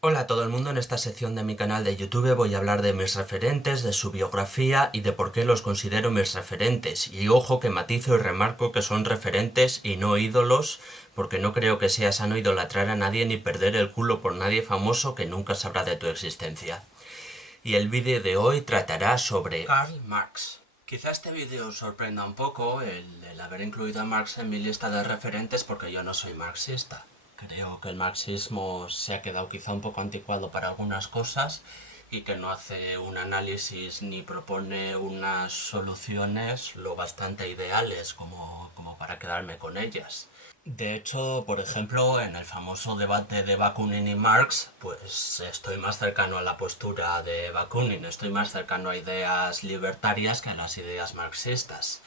Hola a todo el mundo, en esta sección de mi canal de YouTube voy a hablar de mis referentes, de su biografía y de por qué los considero mis referentes. Y ojo que matizo y remarco que son referentes y no ídolos, porque no creo que sea sano idolatrar a nadie ni perder el culo por nadie famoso que nunca sabrá de tu existencia. Y el vídeo de hoy tratará sobre Karl Marx. Quizá este vídeo os sorprenda un poco el haber incluido a Marx en mi lista de referentes porque yo no soy marxista. Creo que el marxismo se ha quedado quizá un poco anticuado para algunas cosas y que no hace un análisis ni propone unas soluciones lo bastante ideales como para quedarme con ellas. De hecho, por ejemplo, en el famoso debate de Bakunin y Marx, pues estoy más cercano a la postura de Bakunin, estoy más cercano a ideas libertarias que a las ideas marxistas.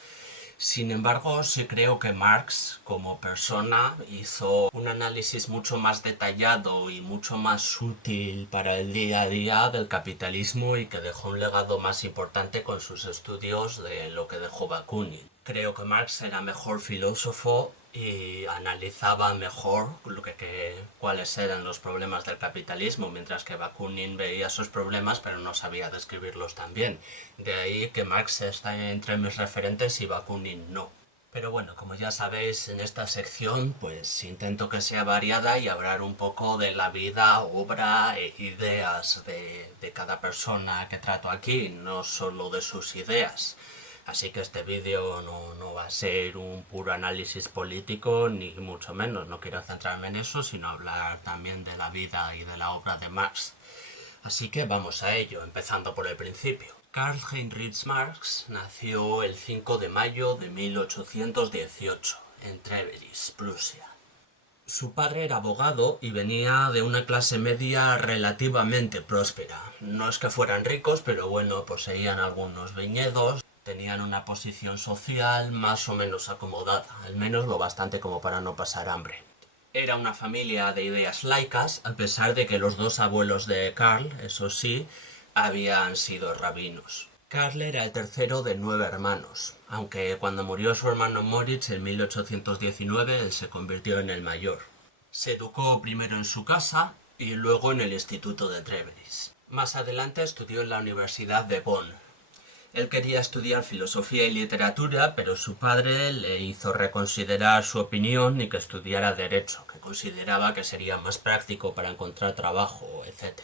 Sin embargo, sí creo que Marx, como persona, hizo un análisis mucho más detallado y mucho más útil para el día a día del capitalismo y que dejó un legado más importante con sus estudios de lo que dejó Bakunin. Creo que Marx era mejor filósofo y analizaba mejor cuáles eran los problemas del capitalismo, mientras que Bakunin veía sus problemas pero no sabía describirlos tan bien. De ahí que Marx está entre mis referentes y Bakunin no. Pero bueno, como ya sabéis, en esta sección pues intento que sea variada y hablar un poco de la vida, obra e ideas de cada persona que trato aquí, no solo de sus ideas. Así que este vídeo no va a ser un puro análisis político, ni mucho menos. No quiero centrarme en eso, sino hablar también de la vida y de la obra de Marx. Así que vamos a ello, empezando por el principio. Karl Heinrich Marx nació el 5 de mayo de 1818 en Treveris, Prusia. Su padre era abogado y venía de una clase media relativamente próspera. No es que fueran ricos, pero bueno, poseían algunos viñedos, tenían una posición social más o menos acomodada, al menos lo bastante como para no pasar hambre. Era una familia de ideas laicas, a pesar de que los dos abuelos de Karl, eso sí, habían sido rabinos. Karl era el tercero de 9 hermanos, aunque cuando murió su hermano Moritz en 1819 él se convirtió en el mayor. Se educó primero en su casa y luego en el Instituto de Treveris. Más adelante estudió en la Universidad de Bonn. Él quería estudiar filosofía y literatura, pero su padre le hizo reconsiderar su opinión y que estudiara derecho, que consideraba que sería más práctico para encontrar trabajo, etc.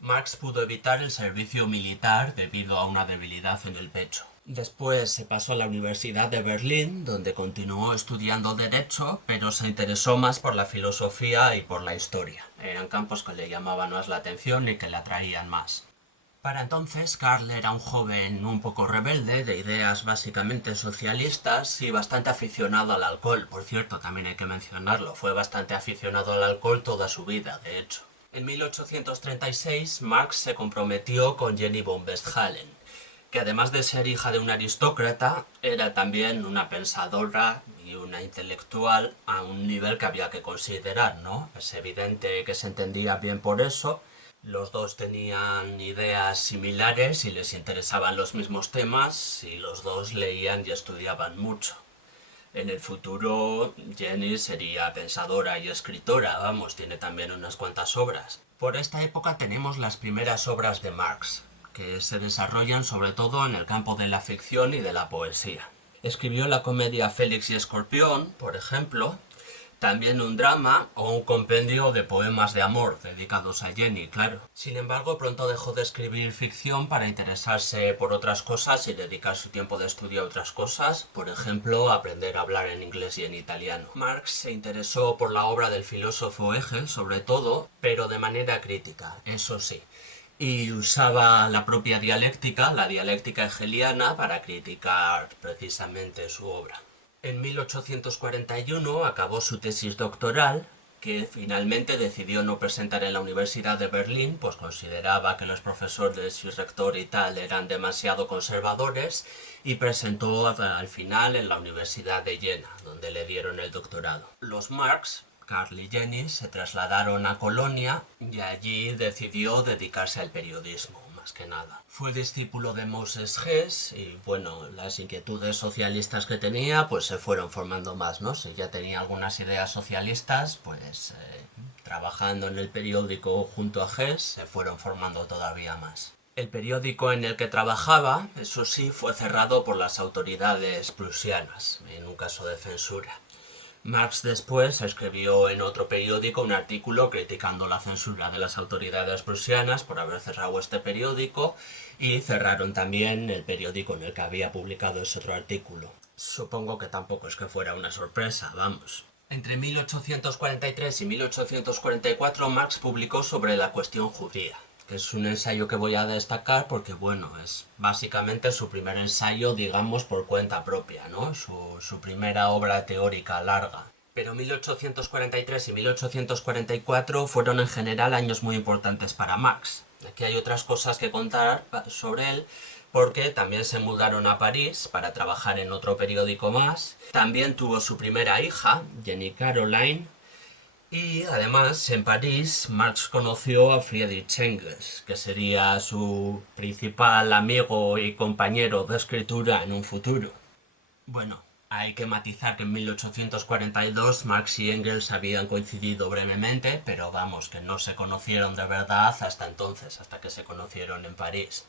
Marx pudo evitar el servicio militar debido a una debilidad en el pecho. Después se pasó a la Universidad de Berlín, donde continuó estudiando Derecho, pero se interesó más por la filosofía y por la historia. Eran campos que le llamaban más la atención y que le atraían más. Para entonces, Karl era un joven un poco rebelde, de ideas básicamente socialistas y bastante aficionado al alcohol. Por cierto, también hay que mencionarlo, fue bastante aficionado al alcohol toda su vida, de hecho. En 1836, Marx se comprometió con Jenny von Westphalen, que además de ser hija de un aristócrata, era también una pensadora y una intelectual a un nivel que había que considerar, ¿no? Es evidente que se entendía bien por eso. Los dos tenían ideas similares y les interesaban los mismos temas y los dos leían y estudiaban mucho. En el futuro Jenny sería pensadora y escritora, vamos, tiene también unas cuantas obras. Por esta época tenemos las primeras obras de Marx, que se desarrollan sobre todo en el campo de la ficción y de la poesía. Escribió la comedia Félix y Escorpión, por ejemplo, también un drama o un compendio de poemas de amor dedicados a Jenny, claro. Sin embargo, pronto dejó de escribir ficción para interesarse por otras cosas y dedicar su tiempo de estudio a otras cosas, por ejemplo, aprender a hablar en inglés y en italiano. Marx se interesó por la obra del filósofo Hegel, sobre todo, pero de manera crítica, eso sí, y usaba la propia dialéctica, la dialéctica hegeliana, para criticar precisamente su obra. En 1841 acabó su tesis doctoral, que finalmente decidió no presentar en la Universidad de Berlín, pues consideraba que los profesores y rector y tal eran demasiado conservadores, y presentó al final en la Universidad de Jena, donde le dieron el doctorado. Los Marx, Karl y Jenny, se trasladaron a Colonia y allí decidió dedicarse al periodismo, más que nada. Fue discípulo de Moses Hess y bueno, las inquietudes socialistas que tenía pues se fueron formando más, ¿no? Si ya tenía algunas ideas socialistas, pues trabajando en el periódico junto a Hess, se fueron formando todavía más. El periódico en el que trabajaba, eso sí, fue cerrado por las autoridades prusianas, en un caso de censura. Marx después escribió en otro periódico un artículo criticando la censura de las autoridades prusianas por haber cerrado este periódico, y cerraron también el periódico en el que había publicado ese otro artículo. Supongo que tampoco es que fuera una sorpresa, vamos. Entre 1843 y 1844 Marx publicó sobre la cuestión judía, que es un ensayo que voy a destacar porque, bueno, es básicamente su primer ensayo, digamos, por cuenta propia, ¿no? Su primera obra teórica larga. Pero 1843 y 1844 fueron en general años muy importantes para Marx. Aquí hay otras cosas que contar sobre él, porque también se mudaron a París para trabajar en otro periódico más. También tuvo su primera hija, Jenny Caroline. Y además, en París, Marx conoció a Friedrich Engels, que sería su principal amigo y compañero de escritura en un futuro. Bueno, hay que matizar que en 1842 Marx y Engels habían coincidido brevemente, pero vamos, que no se conocieron de verdad hasta entonces, hasta que se conocieron en París.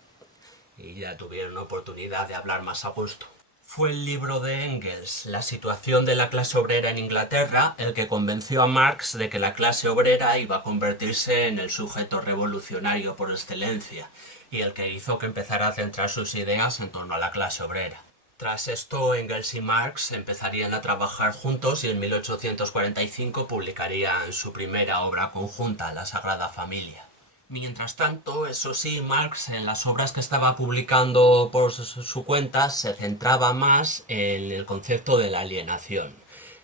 Y ya tuvieron oportunidad de hablar más a gusto. Fue el libro de Engels, La situación de la clase obrera en Inglaterra, el que convenció a Marx de que la clase obrera iba a convertirse en el sujeto revolucionario por excelencia, y el que hizo que empezara a centrar sus ideas en torno a la clase obrera. Tras esto, Engels y Marx empezarían a trabajar juntos y en 1845 publicarían su primera obra conjunta, La Sagrada Familia. Mientras tanto, eso sí, Marx en las obras que estaba publicando por su cuenta se centraba más en el concepto de la alienación,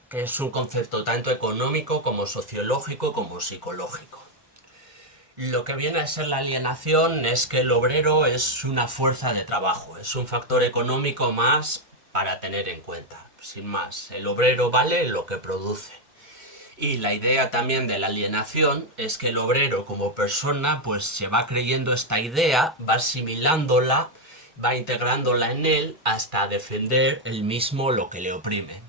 que es un concepto tanto económico como sociológico como psicológico. Lo que viene a ser la alienación es que el obrero es una fuerza de trabajo, es un factor económico más para tener en cuenta. Sin más, el obrero vale lo que produce. Y la idea también de la alienación es que el obrero como persona pues se va creyendo esta idea, va asimilándola, va integrándola en él hasta defender él mismo lo que le oprime,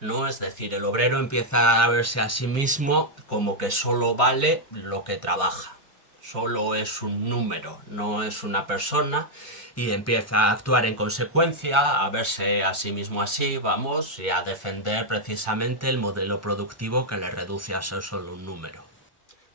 ¿no? Es decir, el obrero empieza a verse a sí mismo como que solo vale lo que trabaja. Solo es un número, no es una persona, y empieza a actuar en consecuencia, a verse a sí mismo así, vamos, y a defender precisamente el modelo productivo que le reduce a ser solo un número.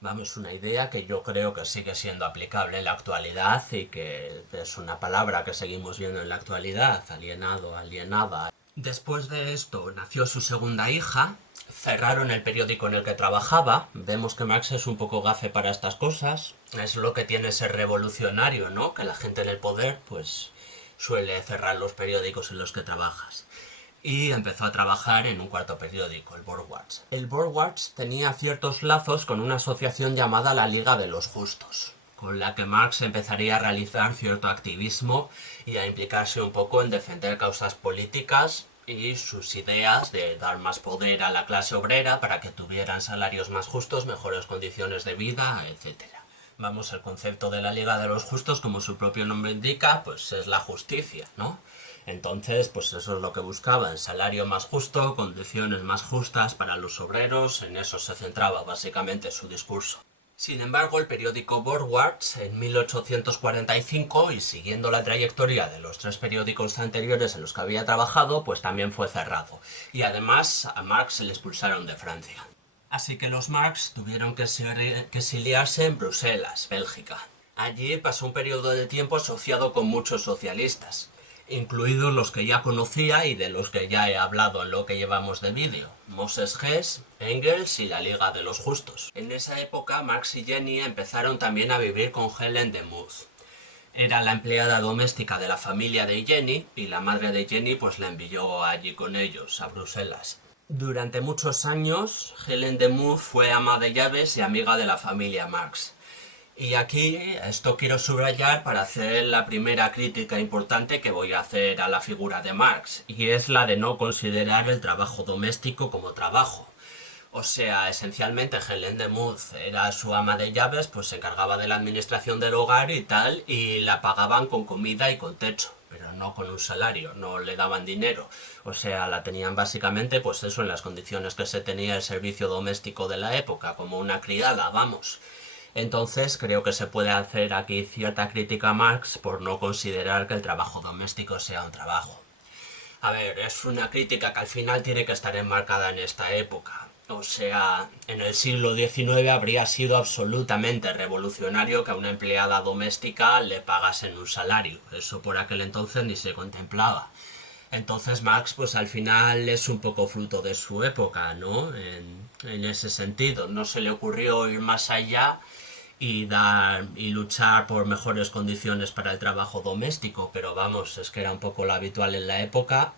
Vamos, una idea que yo creo que sigue siendo aplicable en la actualidad y que es una palabra que seguimos viendo en la actualidad, alienado, alienada. Después de esto nació su segunda hija, cerraron el periódico en el que trabajaba. Vemos que Marx es un poco gafe para estas cosas. Es lo que tiene ser revolucionario, ¿no? Que la gente en el poder pues suele cerrar los periódicos en los que trabajas. Y empezó a trabajar en un cuarto periódico, el Borgward. El Borgward tenía ciertos lazos con una asociación llamada la Liga de los Justos, con la que Marx empezaría a realizar cierto activismo y a implicarse un poco en defender causas políticas y sus ideas de dar más poder a la clase obrera para que tuvieran salarios más justos, mejores condiciones de vida, etc. Vamos, el concepto de la Liga de los Justos, como su propio nombre indica, pues es la justicia, ¿no? Entonces, pues eso es lo que buscaban, salario más justo, condiciones más justas para los obreros, en eso se centraba básicamente su discurso. Sin embargo, el periódico Borgward, en 1845, y siguiendo la trayectoria de los tres periódicos anteriores en los que había trabajado, pues también fue cerrado. Y además a Marx le expulsaron de Francia. Así que los Marx tuvieron que exiliarse en Bruselas, Bélgica. Allí pasó un periodo de tiempo asociado con muchos socialistas, incluidos los que ya conocía y de los que ya he hablado en lo que llevamos de vídeo: Moses Hess, Engels y la Liga de los Justos. En esa época Marx y Jenny empezaron también a vivir con Helen de Muth. Era la empleada doméstica de la familia de Jenny y la madre de Jenny pues la envió allí con ellos, a Bruselas. Durante muchos años Helen de Muth fue ama de llaves y amiga de la familia Marx. Y aquí esto quiero subrayar para hacer la primera crítica importante que voy a hacer a la figura de Marx, y es la de no considerar el trabajo doméstico como trabajo. O sea, esencialmente Helen de Muth era su ama de llaves, pues se encargaba de la administración del hogar y tal, y la pagaban con comida y con techo. Pero no con un salario, no le daban dinero. O sea, la tenían básicamente, pues eso, en las condiciones que se tenía el servicio doméstico de la época, como una criada, vamos. Entonces creo que se puede hacer aquí cierta crítica a Marx por no considerar que el trabajo doméstico sea un trabajo. A ver, es una crítica que al final tiene que estar enmarcada en esta época. O sea, en el siglo XIX habría sido absolutamente revolucionario que a una empleada doméstica le pagasen un salario. Eso por aquel entonces ni se contemplaba. Entonces Marx, pues al final es un poco fruto de su época, ¿no? En ese sentido, no se le ocurrió ir más allá y dar y luchar por mejores condiciones para el trabajo doméstico, pero vamos, es que era un poco lo habitual en la época.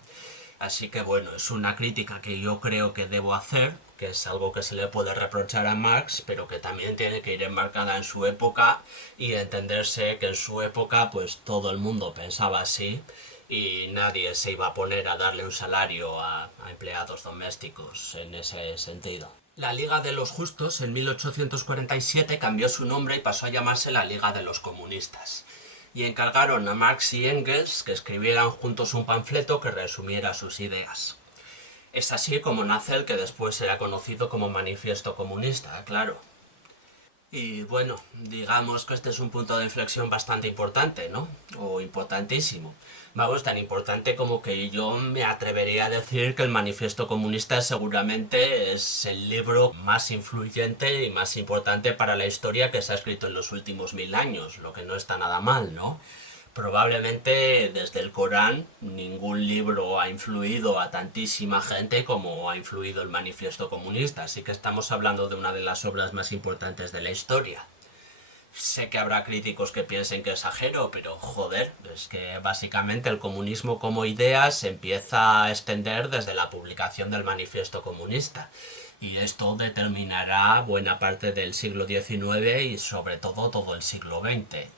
Así que bueno, es una crítica que yo creo que debo hacer, que es algo que se le puede reprochar a Marx, pero que también tiene que ir enmarcada en su época y entenderse que en su época pues todo el mundo pensaba así y nadie se iba a poner a darle un salario a empleados domésticos en ese sentido. La Liga de los Justos en 1847 cambió su nombre y pasó a llamarse la Liga de los Comunistas, y encargaron a Marx y Engels que escribieran juntos un panfleto que resumiera sus ideas. Es así como nace el que después será conocido como Manifiesto Comunista, claro. Y bueno, digamos que este es un punto de inflexión bastante importante, ¿no? O importantísimo. Vamos, tan importante como que yo me atrevería a decir que el Manifiesto Comunista seguramente es el libro más influyente y más importante para la historia que se ha escrito en los últimos 1000 años, lo que no está nada mal, ¿no? Probablemente desde el Corán ningún libro ha influido a tantísima gente como ha influido el Manifiesto Comunista, así que estamos hablando de una de las obras más importantes de la historia. Sé que habrá críticos que piensen que exagero, pero joder, es que básicamente el comunismo como idea se empieza a extender desde la publicación del Manifiesto Comunista. Y esto determinará buena parte del siglo XIX y sobre todo el siglo XX.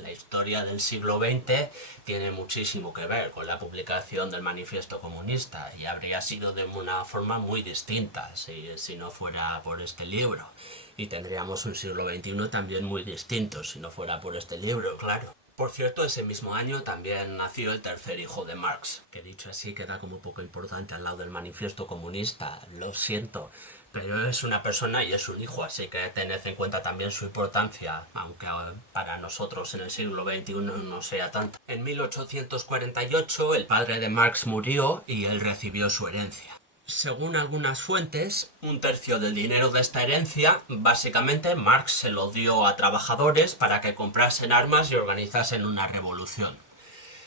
La historia del siglo XX tiene muchísimo que ver con la publicación del Manifiesto Comunista y habría sido de una forma muy distinta si no fuera por este libro. Y tendríamos un siglo XXI también muy distinto si no fuera por este libro, claro. Por cierto, ese mismo año también nació el tercer hijo de Marx, que dicho así queda como poco importante al lado del Manifiesto Comunista, lo siento, pero es una persona y es un hijo, así que tened en cuenta también su importancia, aunque para nosotros en el siglo XXI no sea tanto. En 1848 el padre de Marx murió y él recibió su herencia. Según algunas fuentes, un tercio del dinero de esta herencia, básicamente Marx se lo dio a trabajadores para que comprasen armas y organizasen una revolución.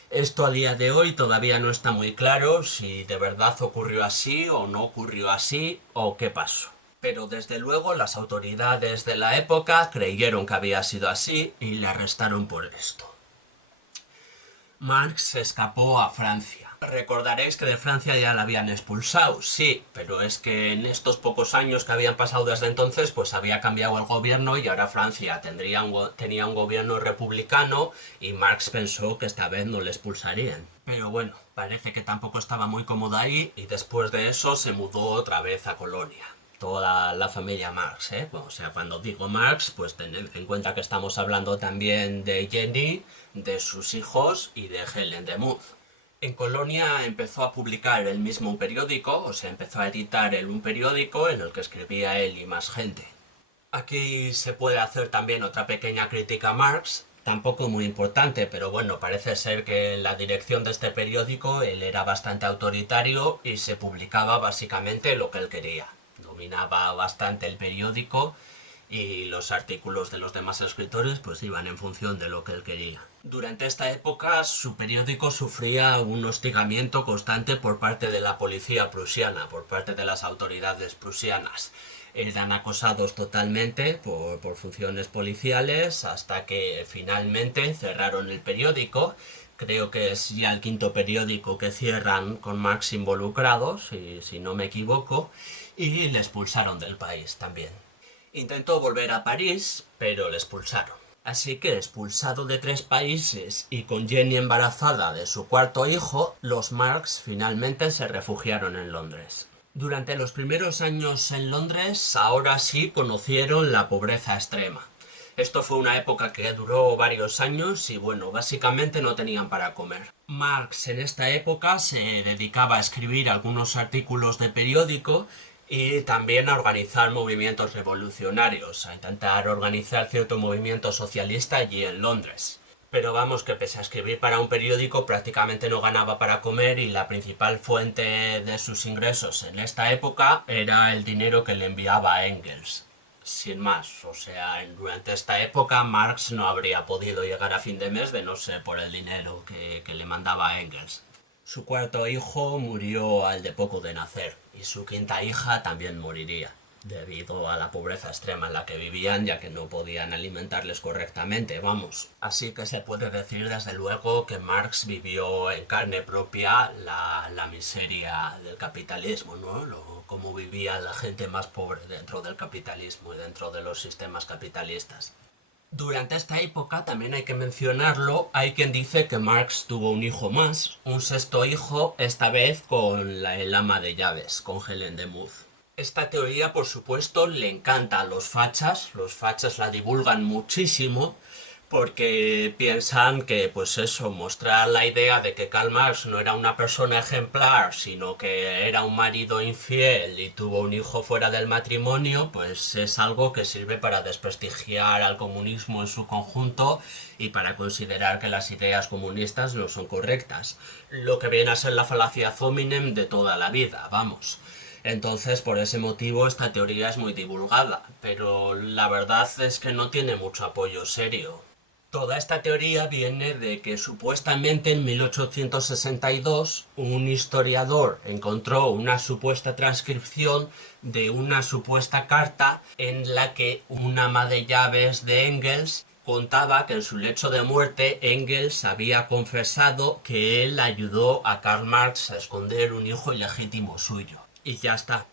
Esto a día de hoy todavía no está muy claro si de verdad ocurrió así o no ocurrió así o qué pasó. Pero desde luego las autoridades de la época creyeron que había sido así y le arrestaron por esto. Marx se escapó a Francia. Recordaréis que de Francia ya la habían expulsado, sí, pero es que en estos pocos años que habían pasado desde entonces, pues había cambiado el gobierno y ahora Francia tenía un gobierno republicano y Marx pensó que esta vez no le expulsarían. Pero bueno, parece que tampoco estaba muy cómodo ahí y después de eso se mudó otra vez a Colonia. Toda la familia Marx, ¿eh? O sea, cuando digo Marx, pues tened en cuenta que estamos hablando también de Jenny, de sus hijos y de Helen de Muth. En Colonia empezó a publicar el mismo periódico, o sea, empezó a editar un periódico en el que escribía él y más gente. Aquí se puede hacer también otra pequeña crítica a Marx, tampoco muy importante, pero bueno, parece ser que en la dirección de este periódico él era bastante autoritario y se publicaba básicamente lo que él quería. Dominaba bastante el periódico y los artículos de los demás escritores pues iban en función de lo que él quería. Durante esta época su periódico sufría un hostigamiento constante por parte de la policía prusiana, por parte de las autoridades prusianas. Eran acosados totalmente por funciones policiales hasta que finalmente cerraron el periódico. Creo que es ya el quinto periódico que cierran con Marx involucrados, si no me equivoco, y le expulsaron del país también. Intentó volver a París, pero le expulsaron. Así que, expulsado de 3 países y con Jenny embarazada de su cuarto hijo, los Marx finalmente se refugiaron en Londres. Durante los primeros años en Londres, ahora sí conocieron la pobreza extrema. Esto fue una época que duró varios años y bueno, básicamente no tenían para comer. Marx en esta época se dedicaba a escribir algunos artículos de periódico y también a organizar movimientos revolucionarios, a intentar organizar cierto movimiento socialista allí en Londres. Pero vamos, que pese a escribir para un periódico prácticamente no ganaba para comer y la principal fuente de sus ingresos en esta época era el dinero que le enviaba a Engels. Sin más, o sea, durante esta época Marx no habría podido llegar a fin de mes de no ser por el dinero que le mandaba a Engels. Su cuarto hijo murió al de poco de nacer y su quinta hija también moriría, debido a la pobreza extrema en la que vivían, ya que no podían alimentarles correctamente, vamos. Así que se puede decir desde luego que Marx vivió en carne propia la miseria del capitalismo, ¿no? Cómo vivía la gente más pobre dentro del capitalismo y dentro de los sistemas capitalistas. Durante esta época, también hay que mencionarlo, hay quien dice que Marx tuvo un hijo más, un sexto hijo, esta vez con el ama de llaves, con Helen de Muth. Esta teoría, por supuesto, le encanta a los fachas la divulgan muchísimo, porque piensan que, pues eso, mostrar la idea de que Karl Marx no era una persona ejemplar, sino que era un marido infiel y tuvo un hijo fuera del matrimonio, pues es algo que sirve para desprestigiar al comunismo en su conjunto y para considerar que las ideas comunistas no son correctas. Lo que viene a ser la falacia ad hominem de toda la vida, vamos. Entonces, por ese motivo, esta teoría es muy divulgada, pero la verdad es que no tiene mucho apoyo serio. Toda esta teoría viene de que supuestamente en 1862 un historiador encontró una supuesta transcripción de una supuesta carta en la que un ama de llaves de Engels contaba que en su lecho de muerte Engels había confesado que él ayudó a Karl Marx a esconder un hijo ilegítimo suyo. Y ya está.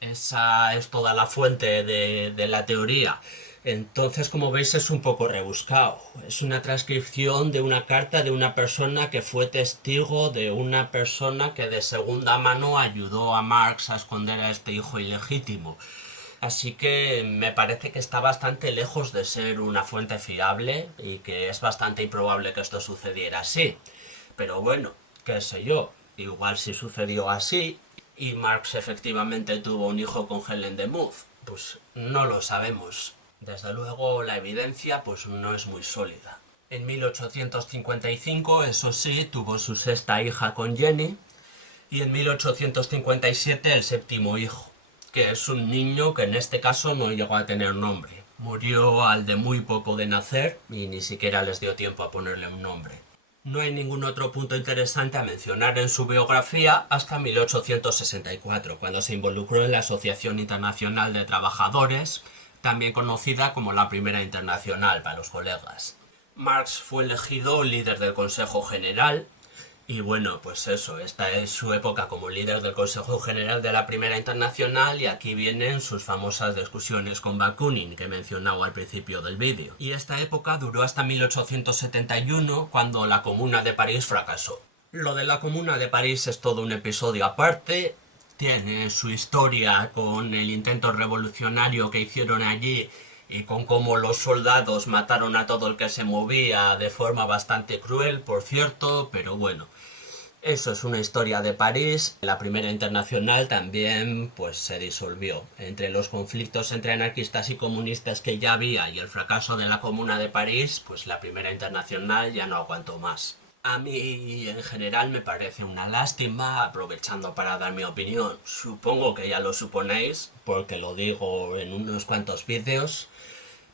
Esa es toda la fuente de la teoría. Entonces, como veis, es un poco rebuscado. Es una transcripción de una carta de una persona que fue testigo de una persona que de segunda mano ayudó a Marx a esconder a este hijo ilegítimo. Así que me parece que está bastante lejos de ser una fuente fiable y que es bastante improbable que esto sucediera así. Pero bueno, qué sé yo, igual si sucedió así y Marx efectivamente tuvo un hijo con Helen de Muth, pues no lo sabemos. Desde luego la evidencia pues no es muy sólida. En 1855, eso sí, tuvo su sexta hija con Jenny y en 1857 el séptimo hijo, que es un niño que en este caso no llegó a tener nombre. Murió al de muy poco de nacer y ni siquiera les dio tiempo a ponerle un nombre. No hay ningún otro punto interesante a mencionar en su biografía hasta 1864, cuando se involucró en la Asociación Internacional de Trabajadores, también conocida como la Primera Internacional para los colegas. Marx fue elegido líder del Consejo General y bueno, pues eso, esta es su época como líder del Consejo General de la Primera Internacional y aquí vienen sus famosas discusiones con Bakunin que he mencionado al principio del vídeo. Y esta época duró hasta 1871 cuando la Comuna de París fracasó. Lo de la Comuna de París es todo un episodio aparte, tiene su historia con el intento revolucionario que hicieron allí y con cómo los soldados mataron a todo el que se movía de forma bastante cruel, por cierto, pero bueno. Eso es una historia de París. La Primera Internacional también pues se disolvió. Entre los conflictos entre anarquistas y comunistas que ya había y el fracaso de la Comuna de París, pues la Primera Internacional ya no aguantó más. A mí en general me parece una lástima, aprovechando para dar mi opinión. Supongo que ya lo suponéis, porque lo digo en unos cuantos vídeos.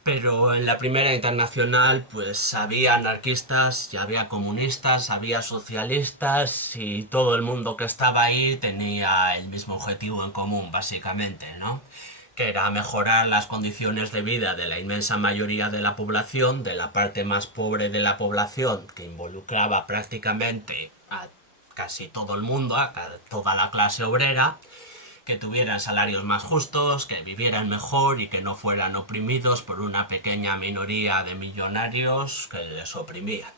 Pero en la Primera Internacional pues había anarquistas y había comunistas, había socialistas y todo el mundo que estaba ahí tenía el mismo objetivo en común, básicamente, ¿no? Que era mejorar las condiciones de vida de la inmensa mayoría de la población, de la parte más pobre de la población, que involucraba prácticamente a casi todo el mundo, a toda la clase obrera, que tuvieran salarios más justos, que vivieran mejor y que no fueran oprimidos por una pequeña minoría de millonarios que les oprimían.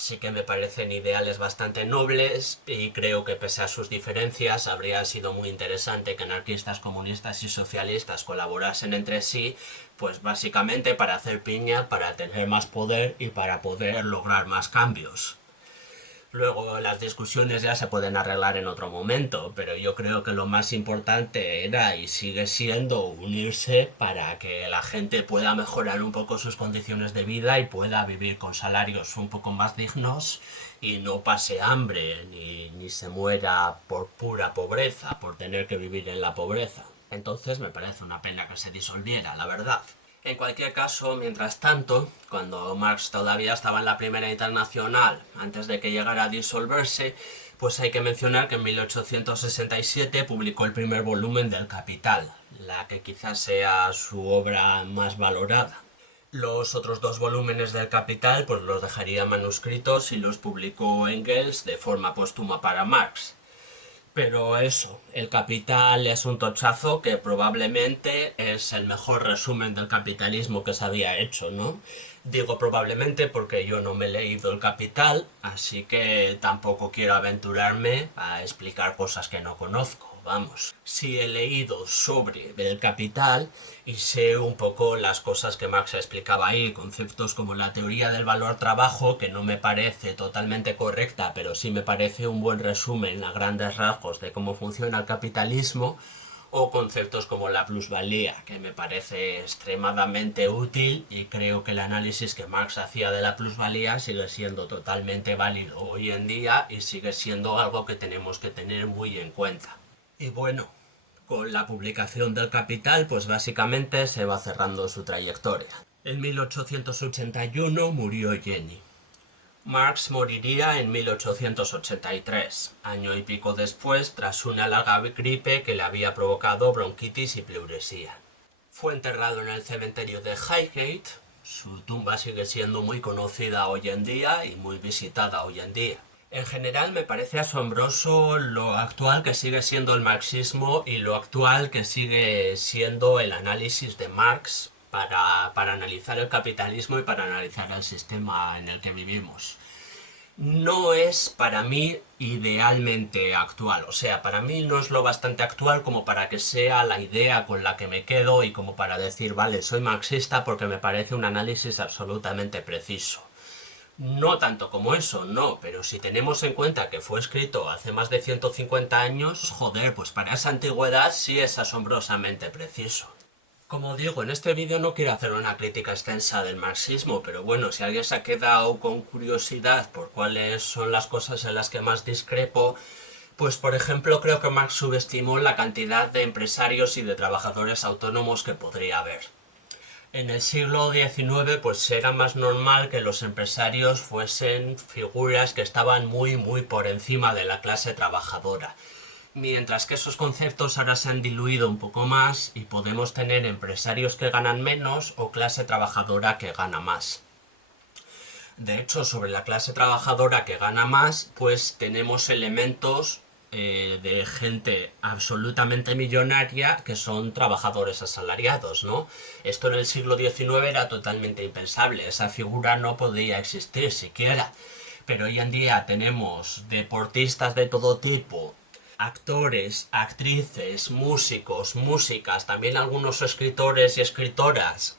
Sí que me parecen ideales bastante nobles y creo que pese a sus diferencias habría sido muy interesante que anarquistas, comunistas y socialistas colaborasen entre sí, pues básicamente para hacer piña, para tener más poder y para poder lograr más cambios. Luego las discusiones ya se pueden arreglar en otro momento, pero yo creo que lo más importante era y sigue siendo unirse para que la gente pueda mejorar un poco sus condiciones de vida y pueda vivir con salarios un poco más dignos y no pase hambre ni se muera por pura pobreza, por tener que vivir en la pobreza. Entonces me parece una pena que se disolviera, la verdad. En cualquier caso, mientras tanto, cuando Marx todavía estaba en la Primera Internacional, antes de que llegara a disolverse, pues hay que mencionar que en 1867 publicó el primer volumen del Capital, la que quizás sea su obra más valorada. Los otros dos volúmenes del Capital pues los dejaría manuscritos y los publicó Engels de forma póstuma para Marx. Pero eso, El Capital es un tochazo que probablemente es el mejor resumen del capitalismo que se había hecho, ¿no? Digo probablemente porque yo no me he leído El Capital, así que tampoco quiero aventurarme a explicar cosas que no conozco. Vamos, sí he leído sobre El Capital y sé un poco las cosas que Marx explicaba ahí, conceptos como la teoría del valor trabajo, que no me parece totalmente correcta, pero sí me parece un buen resumen a grandes rasgos de cómo funciona el capitalismo, o conceptos como la plusvalía, que me parece extremadamente útil y creo que el análisis que Marx hacía de la plusvalía sigue siendo totalmente válido hoy en día y sigue siendo algo que tenemos que tener muy en cuenta. Y bueno, con la publicación del Capital, pues básicamente se va cerrando su trayectoria. En 1881 murió Jenny. Marx moriría en 1883, año y pico después, tras una larga gripe que le había provocado bronquitis y pleuresía. Fue enterrado en el cementerio de Highgate. Su tumba sigue siendo muy conocida hoy en día y muy visitada hoy en día. En general me parece asombroso lo actual que sigue siendo el marxismo y lo actual que sigue siendo el análisis de Marx para analizar el capitalismo y para analizar el sistema en el que vivimos. No es para mí idealmente actual, o sea, para mí no es lo bastante actual como para que sea la idea con la que me quedo y como para decir, vale, soy marxista porque me parece un análisis absolutamente preciso. No tanto como eso, no, pero si tenemos en cuenta que fue escrito hace más de 150 años, joder, pues para esa antigüedad sí es asombrosamente preciso. Como digo, en este vídeo no quiero hacer una crítica extensa del marxismo, pero bueno, si alguien se ha quedado con curiosidad por cuáles son las cosas en las que más discrepo, pues por ejemplo creo que Marx subestimó la cantidad de empresarios y de trabajadores autónomos que podría haber. En el siglo XIX pues era más normal que los empresarios fuesen figuras que estaban muy por encima de la clase trabajadora. Mientras que esos conceptos ahora se han diluido un poco más y podemos tener empresarios que ganan menos o clase trabajadora que gana más. De hecho, sobre la clase trabajadora que gana más, pues tenemos elementos de gente absolutamente millonaria que son trabajadores asalariados, ¿no? Esto en el siglo XIX era totalmente impensable, esa figura no podía existir siquiera. Pero hoy en día tenemos deportistas de todo tipo, actores, actrices, músicos, músicas, también algunos escritores y escritoras.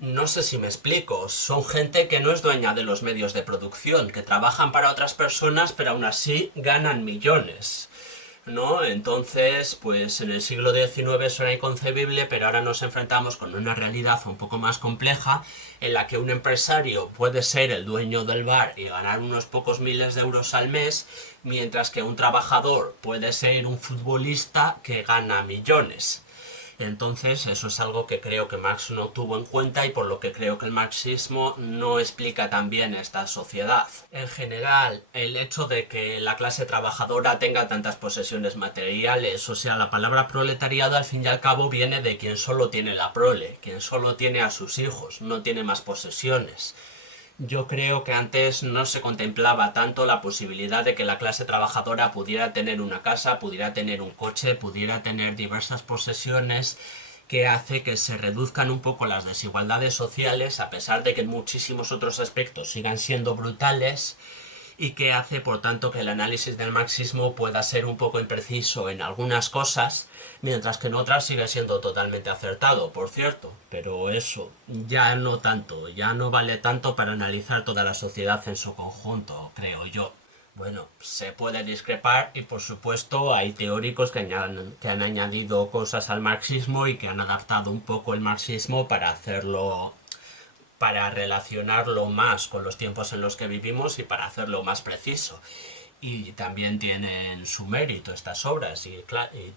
No sé si me explico, son gente que no es dueña de los medios de producción, que trabajan para otras personas pero aún así ganan millones, ¿no? Entonces, pues en el siglo XIX eso era inconcebible, pero ahora nos enfrentamos con una realidad un poco más compleja en la que un empresario puede ser el dueño del bar y ganar unos pocos miles de euros al mes, mientras que un trabajador puede ser un futbolista que gana millones. Entonces eso es algo que creo que Marx no tuvo en cuenta y por lo que creo que el marxismo no explica tan bien esta sociedad. En general, el hecho de que la clase trabajadora tenga tantas posesiones materiales, o sea, la palabra proletariado al fin y al cabo viene de quien solo tiene la prole, quien solo tiene a sus hijos, no tiene más posesiones. Yo creo que antes no se contemplaba tanto la posibilidad de que la clase trabajadora pudiera tener una casa, pudiera tener un coche, pudiera tener diversas posesiones que hace que se reduzcan un poco las desigualdades sociales, a pesar de que en muchísimos otros aspectos sigan siendo brutales, y que hace, por tanto, que el análisis del marxismo pueda ser un poco impreciso en algunas cosas, mientras que en otras sigue siendo totalmente acertado, por cierto. Pero eso, ya no tanto, ya no vale tanto para analizar toda la sociedad en su conjunto, creo yo. Bueno, se puede discrepar y por supuesto hay teóricos que han añadido cosas al marxismo y que han adaptado un poco el marxismo para hacerlo, para relacionarlo más con los tiempos en los que vivimos y para hacerlo más preciso. Y también tienen su mérito estas obras y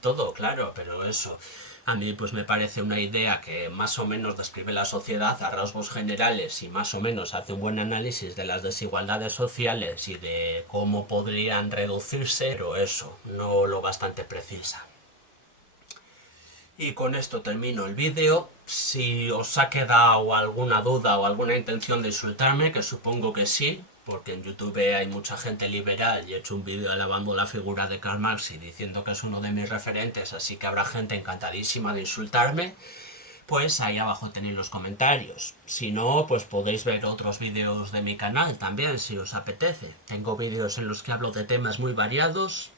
todo, claro, pero eso a mí pues me parece una idea que más o menos describe la sociedad a rasgos generales y más o menos hace un buen análisis de las desigualdades sociales y de cómo podrían reducirse, pero eso, no lo bastante precisa. Y con esto termino el vídeo. Si os ha quedado alguna duda o alguna intención de insultarme, que supongo que sí, porque en YouTube hay mucha gente liberal y he hecho un vídeo alabando la figura de Karl Marx y diciendo que es uno de mis referentes, así que habrá gente encantadísima de insultarme, pues ahí abajo tenéis los comentarios. Si no, pues podéis ver otros vídeos de mi canal también, si os apetece. Tengo vídeos en los que hablo de temas muy variados.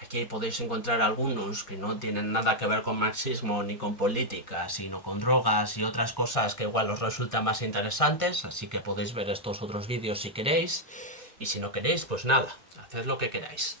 Aquí podéis encontrar algunos que no tienen nada que ver con marxismo ni con política, sino con drogas y otras cosas que igual os resultan más interesantes, así que podéis ver estos otros vídeos si queréis, y si no queréis, pues nada, haced lo que queráis.